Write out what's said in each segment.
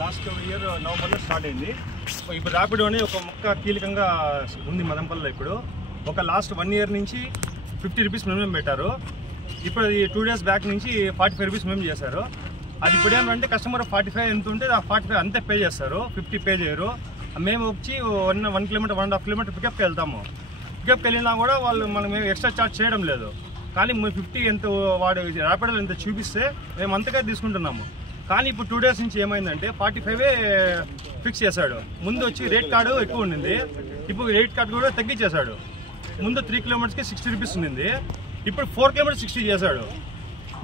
Last year నవంబర్లో start అయింది. ఇప్పుడు ర్యాపిడో అని ఒక మొక్క కీలకంగా ఉంది మదనపల్లిలో. ఇప్పుడు ఒక లాస్ట్ 1 year నుంచి 50 రూపీస్ మినిమం పెట్టారు. ఇప్పుడు అది 2 days బ్యాక్ నుంచి 45 రూపీస్ మినిమం చేశారు. అది ఇప్పుడు ఏమంటే కస్టమర్ 45 ఎంత ఉంటే ఆ 45 అంతే పే చేస్తారు, 50 పే చేయరు. మేము వచ్చి 1 kilometer 1.5 kilometer పికప్కి వెళ్తాము. పికప్కి వెళ్ళినా కూడా వాళ్ళు మనం ఎక్స్ట్రా ఛార్జ్ చేయడం లేదు. కానీ 50 ఎంత వాడు ర్యాపిడోలో ఎంత చూపిస్తే మేము అంతగా తీసుకుంటున్నాము. కానీ ఇప్పుడు 2 days నుంచి ఏమైందంటే 45 ఫిక్స్ చేశాడు. ముందు వచ్చి రేట్ కార్డు ఎక్కువ ఉండింది, ఇప్పుడు రేట్ కార్డు కూడా తగ్గించేశాడు. ముందు 3 kilometersకి 60 రూపీస్ ఉండింది, ఇప్పుడు 4 kilometers 60 చేశాడు.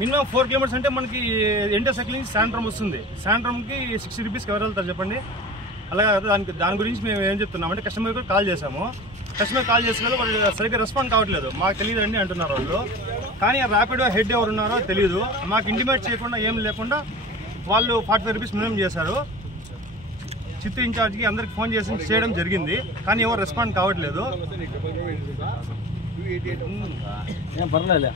మినిమం 4 kilometers అంటే మనకి ఎంటర్ సైకిల్ నుంచి శాంట్రమ్ వస్తుంది. శాంట్రమ్కి 60 రూపీస్కి ఎవరు వెళ్తారు చెప్పండి? అలాగే దాని గురించి మేము ఏం చెప్తున్నామంటే కస్టమర్ కూడా కాల్ చేసాము. కస్టమర్ కాల్ చేసిన వాళ్ళు సరిగ్గా రెస్పాండ్ కావట్లేదు. మాకు తెలియదండి అంటున్నారు వాళ్ళు. కానీ ఆ ర్యాపిడో హెడ్ ఎవరు ఉన్నారో తెలియదు. మాకు ఇంటిమేట్ చేయకుండా ఏం లేకుండా వాళ్ళు 45 రూపీస్ మినిమం చేశారు. చిత్తూరు ఇన్ఛార్జ్కి అందరికి ఫోన్ చేసి చేయడం జరిగింది, కానీ ఎవరు రెస్పాండ్ కావట్లేదు. పర్లేదు